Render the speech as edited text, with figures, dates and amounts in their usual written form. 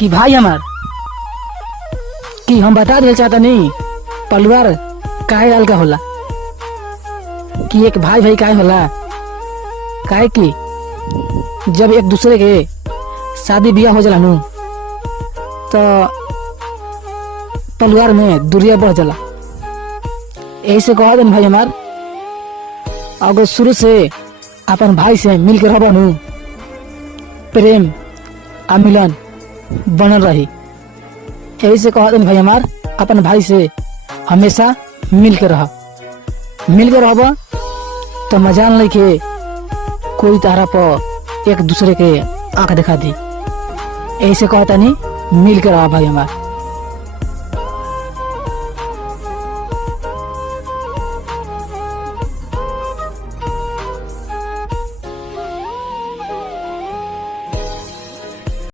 कि भाई हमार कि हम बता दिल चाहता नहीं परिवार काहे डाल का होला कि एक भाई भाई काहे होला। काहे कि जब एक दूसरे के शादी ब्याह हो जाला नु तो परिवार में दूरिया बढ़ जाला। ऐसे कहा दिन भाई हमार अगर शुरू से अपन भाई से मिल के रहबा नु प्रेम आ मिलन बनल रही। ऐसे कहा दिन भाई हमार अपन भाई से हमेशा मिल के रहबा तो मजाल नहीं के कोई तारा पर एक दूसरे के आंख दिखा दी। ऐसे कहता नहीं मिल के रहा भाई हमार।